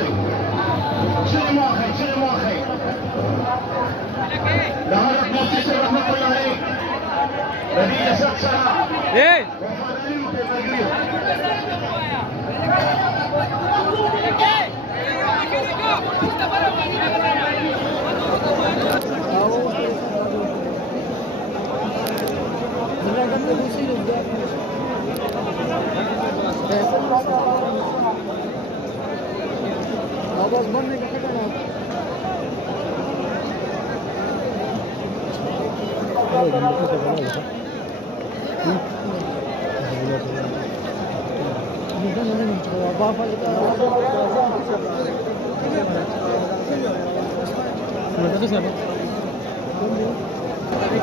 شي شنو ما اخي لهذا مفتي رحمه الله عليه بدي اسد سرعه ايه وفادانين في التقرير आवाज बंद नहीं करते ना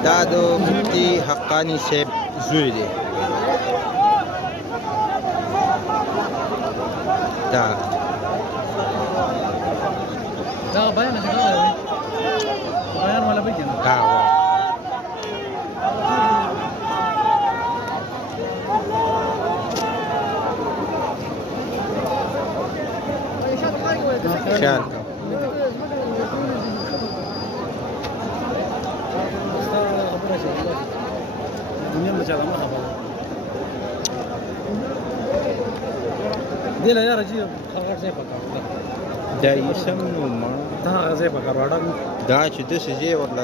دا د مفتي حقانی صاحب زوی دی دا بیان څنګه دی بیان ولا به کنه ها خیال دنیا میں چلا ما خبر دی لا یار جی خبر څه پکا دا یې سم نو ما دا غزه پکا وړا دا چې د سجې ورل